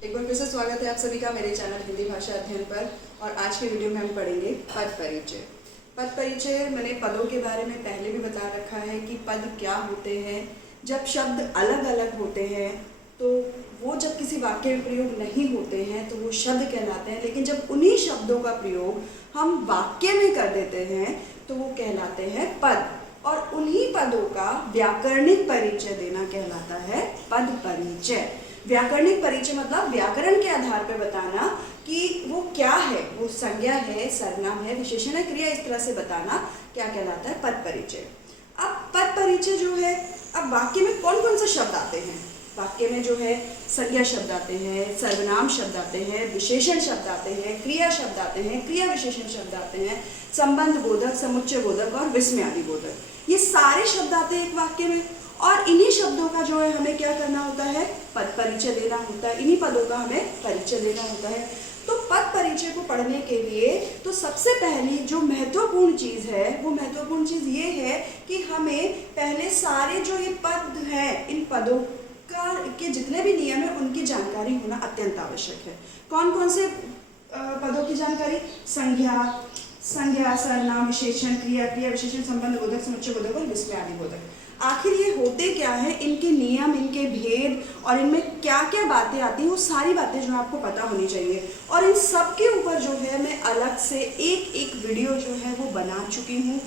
एक बार फिर से स्वागत है आप सभी का मेरे चैनल हिंदी भाषा अध्ययन पर। और आज के वीडियो में हम पढ़ेंगे पद परिचय। पद परिचय मैंने पदों के बारे में पहले भी बता रखा है कि पद क्या होते हैं। जब शब्द अलग अलग होते हैं तो वो जब किसी वाक्य में प्रयोग नहीं होते हैं तो वो शब्द कहलाते हैं, लेकिन जब उन्हीं शब्दों का प्रयोग हम वाक्य में कर देते हैं तो वो कहलाते हैं पद। और उन्हीं पदों का व्याकरणिक परिचय देना कहलाता है पद परिचय। व्याकरणिक परिचय मतलब व्याकरण के आधार पर बताना कि वो क्या है, वो संज्ञा है, सर्वनाम है, विशेषण है, क्रिया, इस तरह से बताना क्या कहलाता है पद परिचय। अब पद परिचय जो है, अब वाक्य में कौन कौन से शब्द आते हैं। वाक्य में जो है संज्ञा शब्द आते हैं, सर्वनाम शब्द आते हैं, विशेषण शब्द आते हैं, क्रिया शब्द आते हैं, क्रिया विशेषण शब्द आते हैं, संबंध बोधक, समुच्चय बोधक और विस्मयादि बोधक। ये सारे शब्द आते हैं एक वाक्य में और इन्हीं शब्दों का जो है हमें क्या करना होता है, पद परिचय देना होता है। इन्हीं पदों का हमें परिचय देना होता है। तो पद परिचय को पढ़ने के लिए तो सबसे पहली जो महत्वपूर्ण चीज़ है, वो महत्वपूर्ण चीज़ ये है कि हमें पहले सारे जो ये पद हैं, इन पदों के जितने भी नियम है उनकी जानकारी होना अत्यंत आवश्यक है। कौन कौन से पदों की जानकारी? संज्ञा, सर्वनाम, विशेषण, क्रिया, क्रिया विशेषण, संबंध बोधक, समुच्चय बोधक और विस्मयादि बोधक। आखिर ये होते क्या है, इनके नियम, इनके भेद और इनमें क्या क्या बातें आती हैं, वो सारी बातें जो आपको पता होनी चाहिए। और इन सब के ऊपर जो है मैं अलग से एक एक वीडियो जो है वो बना चुकी हूँ।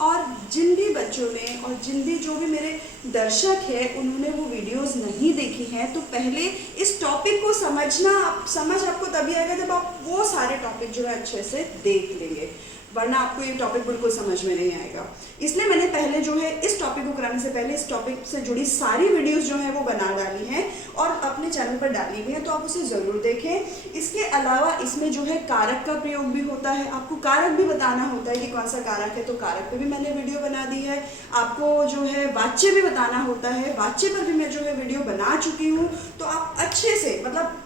और जिन भी बच्चों ने और जिन भी जो भी मेरे दर्शक हैं उन्होंने वो वीडियोस नहीं देखी हैं, तो पहले इस टॉपिक को समझ आपको तभी आएगा जब आप वो सारे टॉपिक जो है अच्छे से देख लेंगे, वरना आपको ये टॉपिक बिल्कुल समझ में नहीं आएगा। इसलिए मैंने पहले जो है इस टॉपिक को कराने से पहले इस टॉपिक से जुड़ी सारी वीडियोस जो है वो बना डाली हैं और अपने चैनल पर डाली हुई हैं, तो आप उसे ज़रूर देखें। इसके अलावा इसमें जो है कारक का प्रयोग भी होता है, आपको कारक भी बताना होता है कि कौन सा कारक है, तो कारक पर भी मैंने वीडियो बना दी है। आपको जो है वाच्य भी बताना होता है, वाच्य पर भी मैं जो है वीडियो बना चुकी हूँ। तो आप अच्छे से, मतलब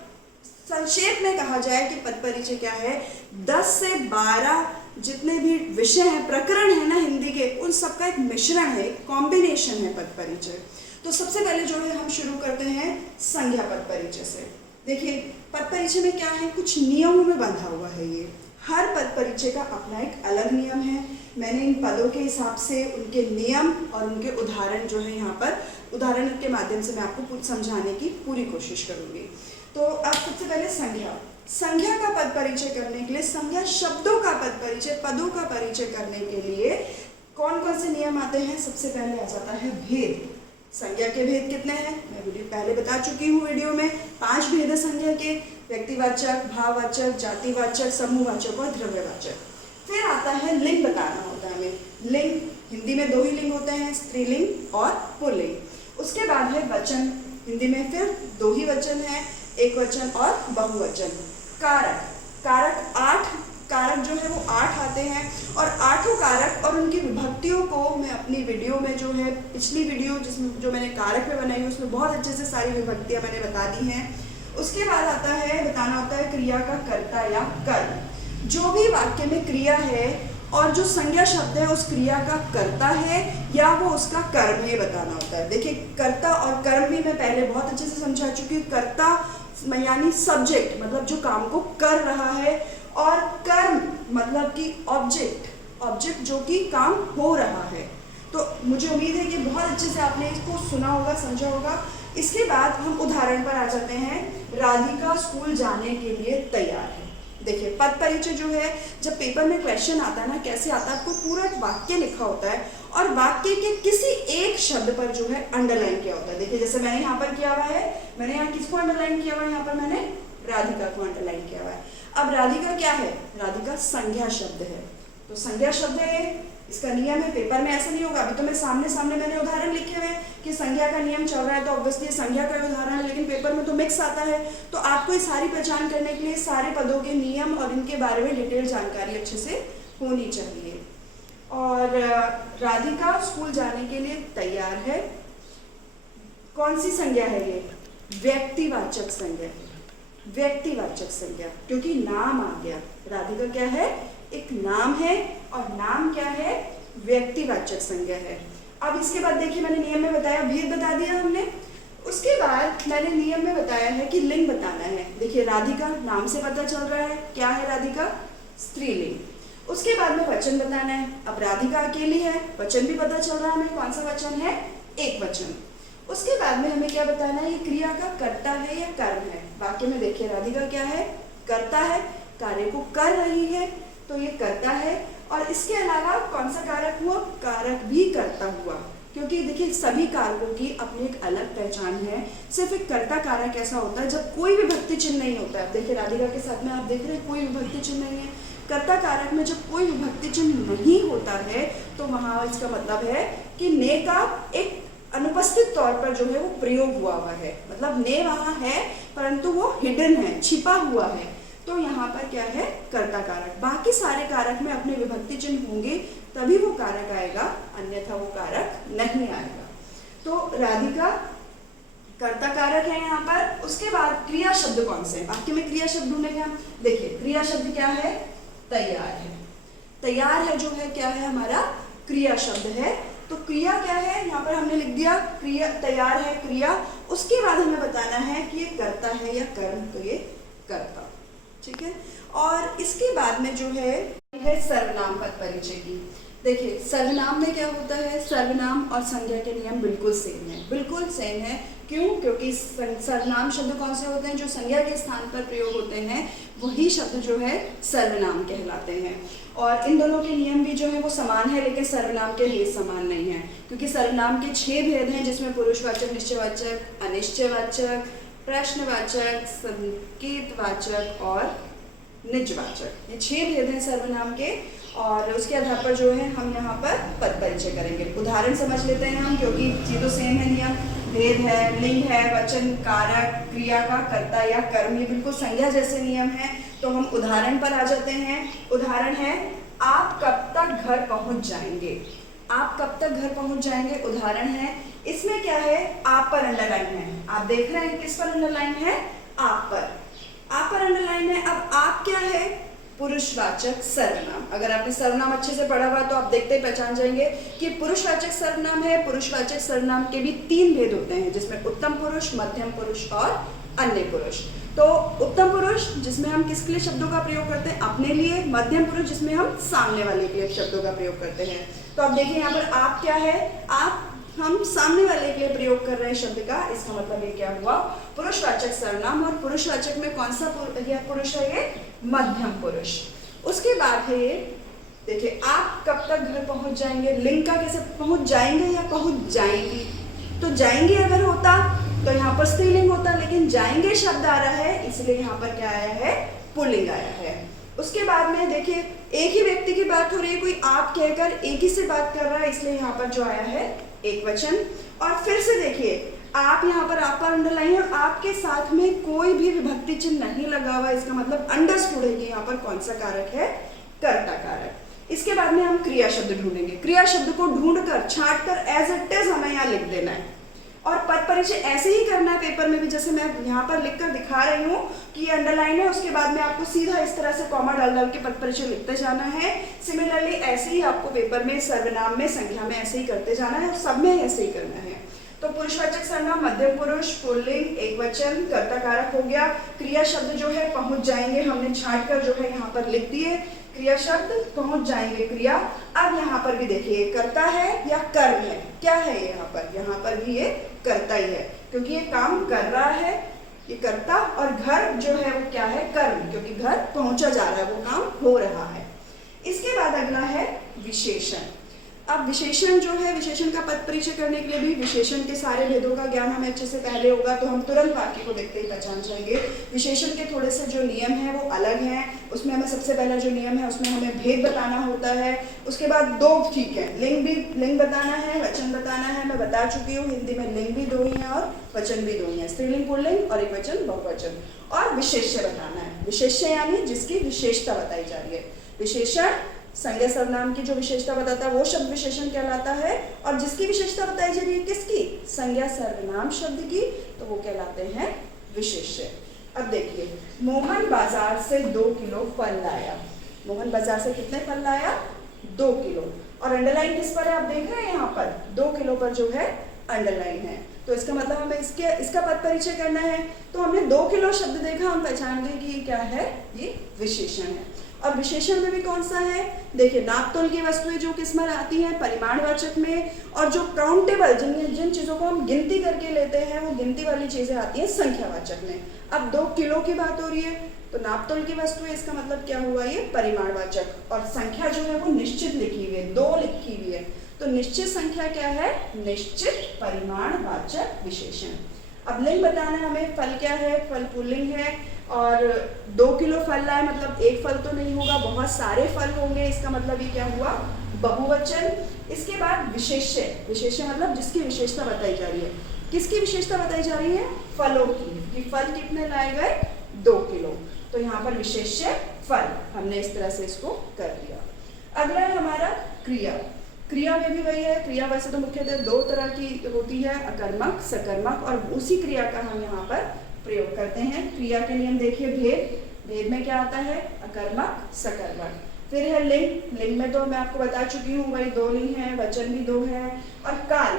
संक्षेप में कहा जाए कि पद परिचय क्या है, 10 से 12 जितने भी विषय हैं, प्रकरण है ना हिंदी के, उन सबका एक मिश्रण है, कॉम्बिनेशन है पद परिचय। तो सबसे पहले जो है हम शुरू करते हैं संज्ञा पद परिचय से। देखिए पद परिचय में क्या है, कुछ नियमों में बंधा हुआ है। ये हर पद परिचय का अपना एक अलग नियम है। मैंने इन पदों के हिसाब से उनके नियम और उनके उदाहरण जो है यहाँ पर उदाहरण के माध्यम से मैं आपको कुछ समझाने की पूरी कोशिश करूँगी। तो अब सबसे पहले संज्ञा का पद परिचय करने के लिए, संज्ञा शब्दों का पद परिचय, पदों का परिचय करने के लिए कौन कौन से नियम आते हैं। सबसे पहले आ जाता है भेद। संज्ञा के भेद कितने हैं, मैं वीडियो पहले बता चुकी हूँ। वीडियो में 5 भेद है संज्ञा के, व्यक्तिवाचक, भाववाचक, जातिवाचक, समूहवाचक और द्रव्यवाचक। फिर आता है लिंग, बताना होता है हमें। लिंग हिंदी में 2 ही लिंग होते हैं, स्त्रीलिंग और पुल्लिंग। उसके बाद है वचन, हिंदी में फिर 2 ही वचन है, एक वचन और बहुवचन। कारक 8 कारक जो है वो 8 आते हैं और 8 कारक और उनकी विभक्तियों को मैं अपनी वीडियो में जो है, पिछली वीडियो जिसमें जो मैंने कारक में बनाई है उसमें बहुत अच्छे से सारी विभक्तियां मैंने बता दी हैं। उसके बाद आता है, बताना होता है क्रिया का कर्ता या कर्म। जो भी वाक्य में क्रिया है और जो संज्ञा शब्द है उस क्रिया का कर्ता है या वो उसका कर्म है, बताना होता है। देखिए कर्ता और कर्म भी मैं पहले बहुत अच्छे से समझा चुकी हूँ। कर्ता यानी सब्जेक्ट, मतलब जो काम को कर रहा है, और कर्म मतलब कि ऑब्जेक्ट जो कि काम हो रहा है। तो मुझे उम्मीद है कि बहुत अच्छे से आपने इसको सुना होगा, समझा होगा। इसके बाद हम उदाहरण पर आ जाते हैं। राधिका स्कूल जाने के लिए तैयार है। देखिए पद परिचय जो है, जब पेपर में क्वेश्चन आता है ना, कैसे आता है, आपको पूरा एक वाक्य लिखा होता है और वाक्य के किसी एक शब्द पर जो है अंडरलाइन किया होता है। देखिए जैसे मैंने यहाँ पर किया हुआ है, मैंने यहाँ किसको अंडरलाइन किया हुआ है, यहाँ पर मैंने राधिका को अंडरलाइन किया हुआ है। अब राधिका क्या है, राधिका संज्ञा शब्द है। तो संज्ञा शब्द है, इसका नियम है। पेपर में ऐसा नहीं होगा, अभी तो मैं सामने मैंने उदाहरण लिखे हुए हैं कि संज्ञा का नियम चल रहा है तो ऑब्वियसली संज्ञा का उदाहरण है, लेकिन पेपर में तो मिक्स आता है। तो आपको ये सारी पहचान करने के लिए सारे पदों के नियम और इनके बारे में डिटेल जानकारी अच्छे से होनी चाहिए। और राधिका स्कूल जाने के लिए तैयार है, कौन सी संज्ञा है ये, व्यक्तिवाचक संज्ञा। व्यक्तिवाचक संज्ञा क्योंकि नाम आ गया। राधिका क्या है, एक नाम है और नाम क्या है, व्यक्तिवाचक संज्ञा है। अब इसके बाद देखिए मैंने नियम में बताया, भेद बता दिया हमने। उसके बाद मैंने नियम में बताया है कि लिंग बताना है। देखिए राधिका नाम से पता चल रहा है क्या है, राधिका स्त्रीलिंग। उसके बाद में वचन बताना है। अब राधिका अकेली है, वचन भी पता चल रहा है हमें, कौन सा वचन है, एक वचन। उसके बाद में हमें क्या बताना है, ये क्रिया का कर्ता है या कर्म है। वाक्य में देखिए राधिका क्या है, कर्ता है, कार्य को कर रही है तो ये कर्ता है। और इसके अलावा कौन सा कारक हुआ, कारक भी कर्ता हुआ, क्योंकि देखिए सभी कारकों की अपनी एक अलग पहचान है। सिर्फ एक कर्ता कारक ऐसा होता है जब कोई विभक्ति चिन्ह नहीं होता है। देखिए राधिका के साथ में आप देख रहे हैं कोई विभक्ति चिन्ह नहीं है। कर्ता कारक में जब कोई विभक्ति चिन्ह नहीं होता है तो वहां इसका मतलब है कि ने का एक अनुपस्थित तौर पर जो है वो प्रयोग हुआ है, मतलब ने वहां है परंतु वो हिडन है, छिपा हुआ है। तो यहाँ पर क्या है, कर्ता कारक। बाकी सारे कारक में अपने विभक्ति चिन्ह होंगे तभी वो कारक आएगा, अन्यथा वो कारक नहीं आएगा। तो राधिका कर्ता कारक है यहाँ पर। उसके बाद क्रिया शब्द कौन से, वाक्य में क्रिया शब्द ढूंढेंगे हम। देखिए क्रिया शब्द क्या है, तैयार है। तैयार है जो है क्या है, हमारा क्रिया शब्द है। तो क्रिया क्या है, यहाँ पर हमने लिख दिया क्रिया, तैयार है क्रिया। उसके बाद हमें बताना है कि ये कर्ता है या कर्म, तो ये कर्ता, ठीक है। और इसके बाद में जो है सर्वनाम पद परिचय की। देखिए सर्वनाम में क्या होता है, सर्वनाम और संज्ञा के नियम बिल्कुल सेम है, बिल्कुल सेम है। क्यों, क्योंकि सर्वनाम शब्द कौन से होते हैं, जो संज्ञा के स्थान पर प्रयोग होते हैं वही शब्द जो है सर्वनाम कहलाते हैं। और इन दोनों के नियम भी जो है वो समान है, लेकिन सर्वनाम के लिए समान नहीं है, क्योंकि सर्वनाम के 6 भेद हैं, जिसमें पुरुषवाचक, निश्चयवाचक, अनिश्चयवाचक, प्रश्नवाचक, संकेतवाचक और निजवाचक। ये 6 भेद हैं सर्वनाम के। और उसके आधार पर जो है हम यहाँ पर पद परिचय करेंगे। उदाहरण समझ लेते हैं हम, क्योंकि ये तो सेम है नियम। भेद है, लिंग है, वचन, कारक, क्रिया का कर्ता या कर्म, ये बिल्कुल संज्ञा जैसे नियम है। तो हम उदाहरण पर आ जाते हैं। उदाहरण है, आप कब तक घर पहुंच जाएंगे। आप कब तक घर पहुंच जाएंगे उदाहरण है। इसमें क्या है, आप पर अंडरलाइन है। आप देख रहे हैं किस पर अंडरलाइन है, आप पर। आप पर अंडरलाइन है। अब आप क्या है, पुरुषवाचक सर्वनाम। अगर आपने सर्वनाम अच्छे से पढ़ा हुआ तो आप देखते ही पहचान जाएंगे कि पुरुषवाचक सर्वनाम है। पुरुषवाचक सर्वनाम के भी 3 भेद होते हैं, जिसमें उत्तम पुरुष, मध्यम पुरुष और अन्य पुरुष। तो उत्तम पुरुष जिसमें हम किसके लिए शब्दों का प्रयोग करते हैं, अपने लिए। मध्यम पुरुष जिसमें हम सामने वाले के लिए शब्दों का प्रयोग करते हैं। तो आप देखिए यहाँ पर आप क्या है, आप हम सामने वाले के लिए प्रयोग कर रहे हैं शब्द का। इसका मतलब ये क्या हुआ, पुरुषवाचक सर्वनाम। और पुरुषवाचक में कौन सा पुरुष है, ये मध्यम पुरुष। उसके बाद है ये, देखिए आप कब तक घर पहुंच जाएंगे। लिंग का कैसे, पहुंच जाएंगे या पहुंच जाएंगी। तो जाएंगे अगर होता तो यहाँ पर स्त्रीलिंग होता, लेकिन जाएंगे शब्द आ रहा है, इसलिए यहाँ पर क्या आया है, पुल्लिंग आया है। उसके बाद में देखिए एक ही व्यक्ति की बात हो रही है, कोई आप कहकर एक ही से बात कर रहा है, इसलिए यहाँ पर जो आया है एक वचन। और फिर से देखिए आप यहाँ पर आप अंडरलाइन है और आपके साथ में कोई भी विभक्ति चिन्ह नहीं लगा हुआ, इसका मतलब अंडरस्टूड है कि यहाँ पर कौन सा कारक है, कर्ता कारक। इसके बाद में हम क्रिया शब्द ढूंढेंगे। क्रिया शब्द को ढूंढकर छांटकर एज इट इज हमें यहाँ लिख देना है। और पद परिचय ऐसे ही करना है पेपर में भी, जैसे मैं यहाँ पर लिखकर दिखा रही हूँ कि ये अंडरलाइन है, उसके बाद में आपको सीधा इस तरह से कॉमा डाल डाल के पद परिचय लिखते जाना है। सिमिलरली ऐसे ही आपको पेपर में सर्वनाम में, संज्ञा में ऐसे ही करते जाना है और सब में ऐसे ही करना है। तो पुरुषवाचक सर्वनाम मध्यम पुरुष, पुल्लिंग, एक वचन, कर्ता कारक हो गया। क्रिया शब्द जो है पहुंच जाएंगे, हमने छांट कर जो है यहाँ पर लिख दिए। क्रिया शब्द पहुंच जाएंगे क्रिया। अब यहाँ पर भी देखिए कर्ता है या कर्म है, क्या है यहाँ पर भी ये कर्ता ही है, क्योंकि ये काम कर रहा है, ये कर्ता। और घर जो है वो क्या है, कर्म, क्योंकि घर पहुंचा जा रहा है, वो काम हो रहा है। इसके बाद अगला है विशेषण। अब विशेषण जो है, विशेषण का पद परिचय करने के लिए भी विशेषण के सारे भेदों का ज्ञान हमें अच्छे से पहले होगा, तो हम तुरंत वाक्य को देखते ही पहचान जाएंगे। विशेषण के थोड़े से जो नियम हैं वो अलग हैं। उसमें हमें सबसे पहला जो नियम है उसमें हमें भेद बताना होता है। उसके बाद 2 ठीक है, लिंग बताना है, वचन बताना है। मैं बता चुकी हूँ हिंदी में लिंग भी 2 ही है और वचन भी 2 ही है, स्त्रीलिंग पुल्लिंग और एक वचन बहुवचन। और विशेष्य बताना है। विशेष्य यानी जिसकी विशेषता बताई जा रही है। विशेषण संज्ञा सर्वनाम की जो विशेषता बताता है वो शब्द विशेषण कहलाता है, और जिसकी विशेषता बताई जा रही है किसकी, संज्ञा सर्वनाम शब्द की, तो वो कहलाते हैं विशेष्य। अब देखिए मोहन बाजार से 2 किलो फल लाया। मोहन बाजार से कितने फल लाया, 2 किलो। और अंडरलाइन किस पर है, आप देख रहे हैं यहाँ पर 2 किलो पर जो है अंडरलाइन है। तो इसका मतलब हमें इसका पद परिचय करना है। तो हमने 2 किलो शब्द देखा, हम पहचान गए कि ये क्या है, ये विशेषण है। और विशेषण में भी कौन सा है, देखिए नापतोल की वस्तुएं जो किस में आती हैं, परिमाणवाचक में, और जो काउंटेबल जिन चीज़ों को हम गिनती करके लेते हैं वो गिनती वाली चीज़ें आती हैं संख्यावाचक में। अब 2 किलो की बात हो रही है तो नापतोल की वस्तु है, इसका मतलब क्या हुआ, ये परिमाणवाचक। और संख्या जो है वो निश्चित लिखी हुई है, 2 लिखी हुई है, तो निश्चित संख्या क्या है, निश्चित परिमाणवाचक विशेषण। अब लिंग बताना है हमें, फल क्या है, फल पुल्लिंग है, और 2 किलो फल लाए मतलब एक फल तो नहीं होगा, बहुत सारे फल होंगे, इसका मतलब ये क्या हुआ, बहुवचन। इसके बाद विशेष्य, विशेष्य मतलब जिसकी विशेषता बताई जा रही है। किसकी विशेषता बताई जा रही है, फलों की, कि फल कितने लाए गए, 2 किलो, तो यहाँ पर विशेष्य फल, हमने इस तरह से इसको कर दिया। अगला है हमारा क्रिया। क्रिया में भी वही है, क्रिया वैसे तो मुख्यतः 2 तरह की होती है, अकर्मक सकर्मक, और उसी क्रिया का हम यहाँ पर प्रयोग करते हैं। क्रिया के नियम देखिए, भेद, भेद में क्या आता है, अकर्मक सकर्मक। फिर है लिंग, लिंग में तो मैं आपको बता चुकी हूँ, वही 2 लिंग है, वचन भी 2 है। और काल,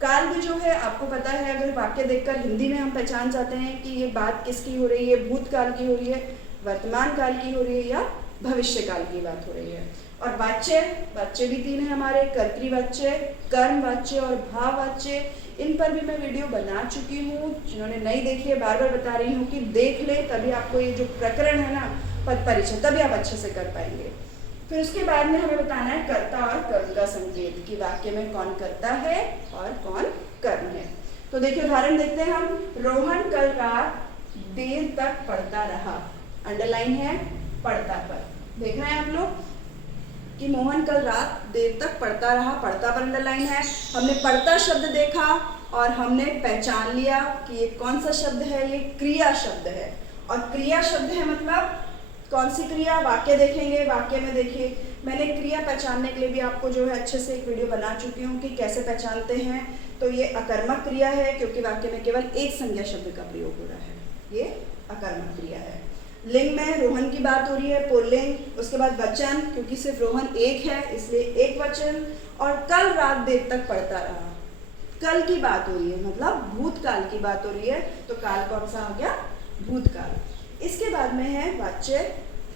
काल भी जो है आपको पता है, अगर वाक्य देखकर हिंदी में हम पहचान जाते हैं कि ये बात किसकी हो रही है, भूतकाल की हो रही है, वर्तमान काल की हो रही है, या भविष्य काल की बात हो रही है। और वाच्य, वाच्य भी 3 है हमारे, कर्तृवाच्य, कर्मवाच्य और भाववाच्य। इन पर भी मैं वीडियो बना चुकी हूँ, जिन्होंने नहीं देखी है बार बार बता रही हूँ कि देख ले, तभी आपको ये जो प्रकरण है ना पद परिचय, तभी आप अच्छे से कर पाएंगे। फिर उसके बाद में हमें बताना है कर्ता और कर्म का संकेत, कि वाक्य में कौन कर्ता है और कौन कर्म है। तो देखिए उदाहरण देखते हैं हम, रोहन कल रात देर तक पढ़ता रहा, अंडरलाइन है पढ़ता पर, देख रहे हैं आप लोग कि मोहन कल रात देर तक पढ़ता रहा, पढ़ता पर अंडरलाइन है। हमने पढ़ता शब्द देखा और हमने पहचान लिया कि ये कौन सा शब्द है, ये क्रिया शब्द है। और क्रिया शब्द है मतलब कौन सी क्रिया, वाक्य देखेंगे, वाक्य में देखिए मैंने क्रिया पहचानने के लिए भी आपको जो है अच्छे से एक वीडियो बना चुकी हूँ कि कैसे पहचानते हैं। तो ये अकर्मक क्रिया है, क्योंकि वाक्य में केवल एक संज्ञा शब्द का प्रयोग हो रहा है, ये अकर्मक क्रिया है। लिंग में रोहन की बात हो रही है, पुल्लिंग। उसके बाद वचन, क्योंकि सिर्फ रोहन एक है इसलिए एक वचन। और कल रात देर तक पढ़ता रहा, कल की बात हो रही है मतलब भूतकाल की बात हो रही है, तो काल कौन सा आ गया, भूतकाल। इसके बाद में है वाच्य,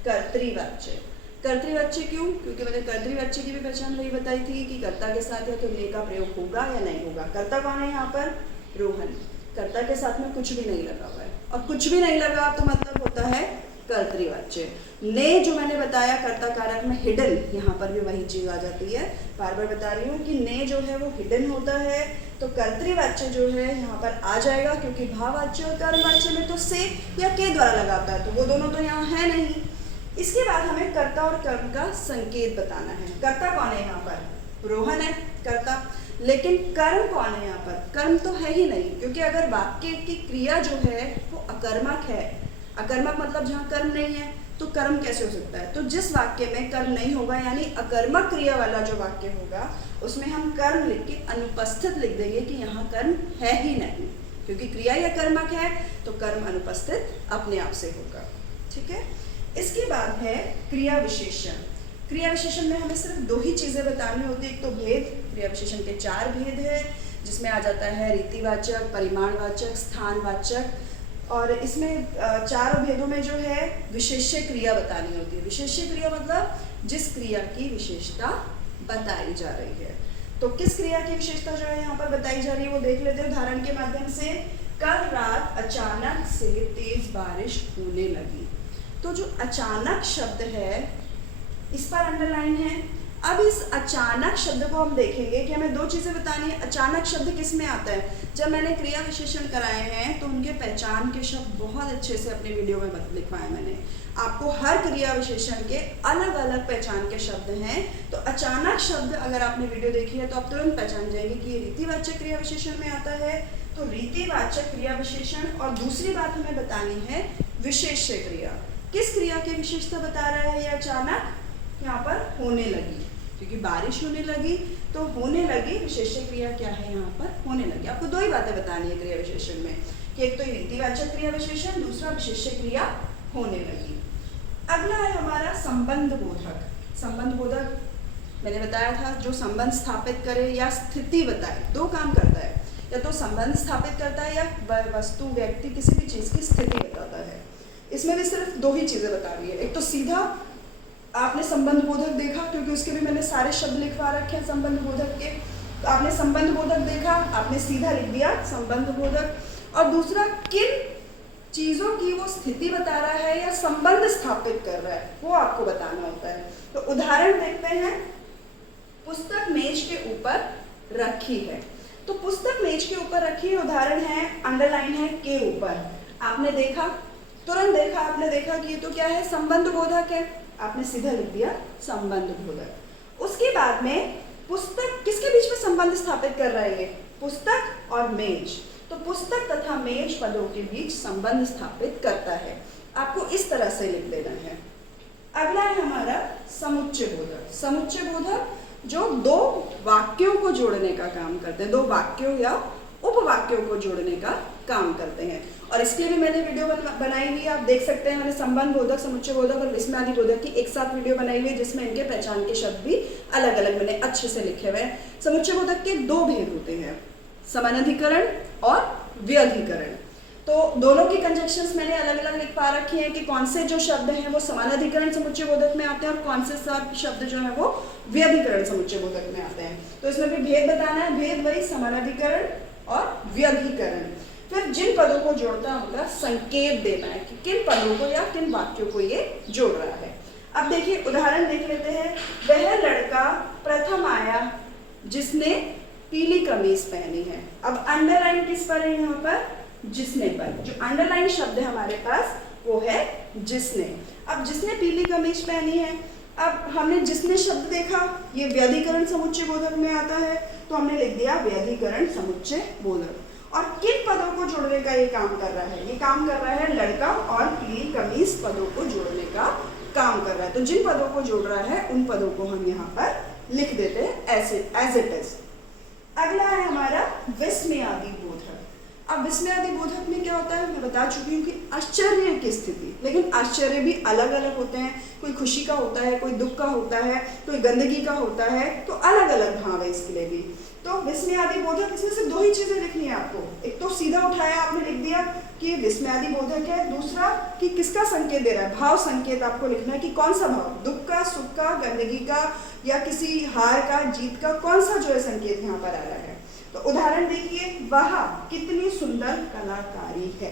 कर्तृवाच्य। कर्तृवाच्य क्यों, क्योंकि मैंने कर्तृवाच्य की भी पहचान वही बताई थी कि कर्ता के साथ या तो ने का प्रयोग होगा या नहीं होगा। कर्ता कौन है यहाँ पर, रोहन, कर्ता के साथ में कुछ भी नहीं लगा हुआ है, और कुछ भी नहीं लगा तो मतलब होता है कर्तृवाच्य। ने जो मैंने बताया कर्ता कारक में हिडन, यहाँ पर भी वही चीज आ जाती है, बार बार बता रही हूँ कि ने जो है वो हिडन होता है, तो कर्तृवाच्य जो है यहाँ पर आ जाएगा, क्योंकि भाववाच्य और कर्मवाच्य में तो से या के द्वारा लगा होता है, तो वो दोनों तो यहाँ है नहीं। इसके बाद हमें कर्ता और कर्म का संकेत बताना है। कर्ता कौन है यहाँ पर, रोहन है कर्ता, लेकिन कर्म कौन है यहाँ पर, कर्म तो है ही नहीं, क्योंकि अगर वाक्य की क्रिया जो है वो अकर्मक है, अकर्मक मतलब जहाँ कर्म नहीं है, तो कर्म कैसे हो सकता है। तो जिस वाक्य में कर्म नहीं होगा, यानी अकर्मक क्रिया वाला जो वाक्य होगा, उसमें हम कर्म लिख के अनुपस्थित लिख देंगे कि यहाँ कर्म है ही नहीं, क्योंकि क्रिया या कर्मक है तो कर्म अनुपस्थित अपने आप से होगा। ठीक है। इसके बाद है क्रिया विशेषण। क्रिया विशेषण में हमें सिर्फ 2 ही चीजें बतानी होती है, एक तो भेद, क्रिया विशेषण के 4 भेद है, जिसमें आ जाता है रीतिवाचक, परिमाणवाचक, स्थानवाचक, और इसमें 4 भेदों में जो है विशेष्य क्रिया बतानी होती है। विशेष्य क्रिया मतलब जिस क्रिया की विशेषता बताई जा रही है। तो किस क्रिया की विशेषता जो है यहाँ पर बताई जा रही है वो देख लेते हैं उदाहरण के माध्यम से। कल रात अचानक से तेज बारिश होने लगी। तो जो अचानक शब्द है इस पर अंडरलाइन है। अब इस अचानक शब्द को हम देखेंगे कि हमें 2 चीजें बतानी है। अचानक शब्द किस में आता है, जब मैंने क्रिया विशेषण कराए हैं तो उनके पहचान के शब्द बहुत अच्छे से अपने वीडियो में लिखवाए मैंने आपको। हर क्रिया विशेषण के अलग अलग पहचान के शब्द हैं। तो अचानक शब्द अगर आपने वीडियो देखी है तो आप तुरंत पहचान जाएंगे कि ये रीतिवाचक क्रिया विशेषण में आता है। तो रीतिवाचक क्रिया विशेषण। और दूसरी बात हमें बतानी है विशेष्य क्रिया। किस क्रिया की विशेषता बता रहा है ये अचानक, यहाँ पर होने लगी, क्योंकि बारिश होने लगी तो होने लगी विशेष्य क्रिया क्या है, यहाँ पर होने लगी। आपको 2 ही बातें बतानी है क्रिया विशेषण में कि एक तो रीतिवाचक क्रिया विशेषण, दूसरा विशेष्य क्रिया होने लगी। अगला है हमारा संबंध बोधक। संबंध बोधक मैंने बताया था जो संबंध स्थापित करे या स्थिति बताए, 2 काम करता है। या तो संबंध स्थापित करता है या वस्तु, व्यक्ति, किसी भी चीज़ की स्थिति बताता है। इसमें भी सिर्फ दो ही चीज़ें बता रही है। एक तो सीधा आपने संबंध बोधक देखा, क्योंकि उसके भी मैंने सारे शब्द लिखवा रखे हैं संबंध बोधक के। तो आपने संबंध बोधक देखा, आपने सीधा लिख दिया संबंध बोधक। और दूसरा, किन चीज़ों की वो स्थिति बता रहा है या संबंध स्थापित कर रहा है, वो आपको बताना होता है। तो उदाहरण देखते हैं। पुस्तक मेज के ऊपर रखी है। तो पुस्तक मेज के ऊपर रखी है, उदाहरण है, अंडरलाइन है के ऊपर। आपने देखा, तुरंत देखा, आपने देखा कि ये तो क्या है, संबंध बोधक है। आपने सीधा लिख दिया संबंध बोधक। उसके बाद में पुस्तक किसके बीच में संबंध स्थापित कर रहा है, पुस्तक और मेज। तो पुस्तक तथा मेज पदों के बीच संबंध स्थापित करता है। आपको इस तरह से लिख देना है। अगला है हमारा समुच्चय बोधक। समुच्चय बोधक जो दो वाक्यों को जोड़ने का काम करते हैं, दो वाक्यों या उपवाक्यों को जोड़ने का काम करते हैं। और इसके लिए भी मैंने वीडियो बनाई हुई है, आप देख सकते हैं। मैंने संबंध बोधक, समुच्चय बोधक और विस्मयादि बोधक की एक साथ वीडियो बनाई हुई है, जिसमें इनके पहचान के शब्द भी अलग अलग मैंने अच्छे से लिखे हुए हैं। समुच्चय बोधक के दो भेद होते हैं, समानाधिकरण और व्यधिकरण। तो दोनों की कंजक्शंस मैंने अलग अलग लिखवा रखी हैं कि कौन से जो शब्द हैं वो समानाधिकरण समुच्चय बोधक में आते हैं और कौन से सब शब्द जो है वो व्यधिकरण समुच्चय बोधक में आते हैं। तो इसमें भी भेद बताना है, भेद वही समानाधिकरण और व्यधिकरण। फिर जिन पदों को जोड़ता है उनका संकेत देना है कि किन पदों को या किन वाक्यों को ये जोड़ रहा है। अब देखिए उदाहरण देख लेते हैं। वह लड़का प्रथम आया जिसने पीली कमीज पहनी है। अब अंडरलाइन किस पर है, यहाँ पर जिसने पर। जो अंडरलाइन शब्द है हमारे पास वो है जिसने। अब जिसने पीली कमीज पहनी है, अब हमने जिसने शब्द देखा, ये व्यधिकरण समुच्चय बोधक में आता है, तो हमने लिख दिया व्यधिकरण समुच्चय बोधक। और किन पदों को जोड़ने का ये काम कर रहा है, ये काम कर रहा है लड़का और पीली कमीज पदों को जोड़ने का काम कर रहा है। तो जिन पदों को जोड़ रहा है उन पदों को हम यहाँ पर लिख देते हैं एज इट इज। अगला है हमारा विस्मयादि बोधक। अब विस्मयादि बोधक में क्या होता है, मैं बता चुकी हूँ कि आश्चर्य की स्थिति, लेकिन आश्चर्य भी अलग अलग होते हैं। कोई खुशी का होता है, कोई दुख का होता है, कोई गंदगी का होता है, तो अलग अलग भाव है इसके लिए भी। तो विस्मयादि बोधक, इसमें सिर्फ दो ही चीजें लिखनी है आपको। एक तो सीधा उठाया, आपने लिख दिया कि विस्मयादि बोधक है। दूसरा कि किसका संकेत दे रहा है, भाव संकेत आपको लिखना है कि कौन सा भाव, दुख का, सुख का, गंदगी का या किसी हार का, जीत का, कौन सा जो है संकेत यहाँ पर आ रहा है। तो उदाहरण देखिए, वह कितनी सुंदर कलाकारी है।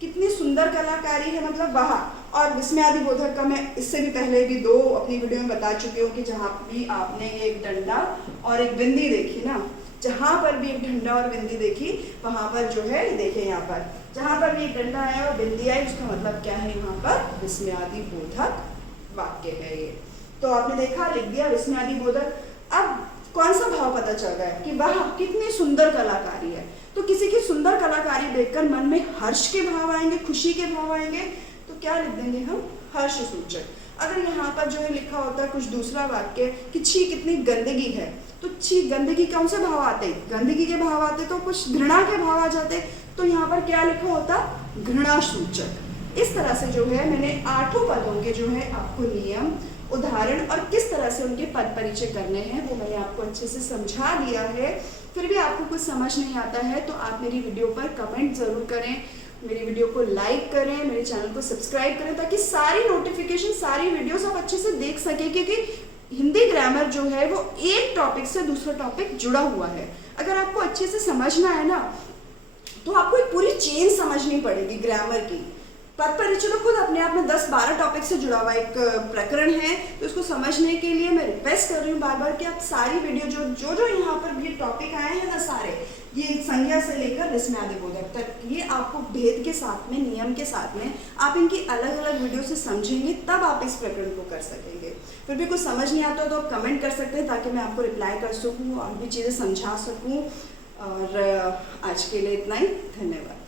कितनी सुंदर कलाकारी है मतलब वह। और विस्मयादि बोधक का मैं इससे भी पहले भी दो अपनी वीडियो में बता चुकी हूँ कि जहाँ भी आपने एक डंडा और एक बिंदी देखी ना, जहाँ पर भी एक डंडा और बिंदी देखी वहाँ पर जो है देखिए, यहाँ पर जहाँ पर भी एक डंडा है और बिंदी आई, उसका मतलब क्या है, यहाँ पर विस्मयादि बोधक वाक्य है ये। तो आपने देखा, लिख दिया विस्मयादि बोधक। अब कौन सा भाव पता चल रहा है कि वह कितनी सुंदर कलाकारी है। तो किसी की सुंदर कलाकारी देखकर मन में हर्ष के भाव आएंगे, खुशी के भाव आएंगे, तो क्या लिख देंगे हम, हर्ष सूचक। अगर यहाँ पर जो है लिखा होता है कुछ दूसरा वाक्य कि छी कितनी गंदगी है, तो छी गंदगी कौन से भाव आते, गंदगी के भाव आते, तो कुछ घृणा के भाव आ जाते, तो यहाँ पर क्या लिखा होता, घृणा सूचक। इस तरह से जो है मैंने 8 पदों के जो है आपको नियम, उदाहरण और किस तरह से उनके पद परिचय करने हैं वो मैंने आपको अच्छे से समझा दिया है। फिर भी आपको कुछ समझ नहीं आता है तो आप मेरी वीडियो पर कमेंट ज़रूर करें, मेरी वीडियो को लाइक करें, मेरे चैनल को सब्सक्राइब करें, ताकि सारी नोटिफिकेशन, सारी वीडियोस आप अच्छे से देख सकें। क्योंकि हिंदी ग्रामर जो है वो एक टॉपिक से दूसरा टॉपिक जुड़ा हुआ है। अगर आपको अच्छे से समझना है ना, तो आपको एक पूरी चेन समझनी पड़ेगी ग्रामर की। पद परिचय तो खुद अपने आप में 10-12 टॉपिक से जुड़ा हुआ एक प्रकरण है। तो इसको समझने के लिए मैं रिक्वेस्ट कर रही हूँ बार बार कि आप सारी वीडियो जो यहाँ पर ये टॉपिक आए हैं ना, सारे ये संज्ञा से लेकर विस्मयादि बोधक तक, ये आपको भेद के साथ में, नियम के साथ में आप इनकी अलग अलग वीडियो से समझेंगे, तब आप इस प्रकरण को कर सकेंगे। फिर भी कुछ समझ नहीं आता तो आप कमेंट कर सकते हैं, ताकि मैं आपको रिप्लाई कर सकूँ और भी चीज़ें समझा सकूँ। और आज के लिए इतना ही, धन्यवाद।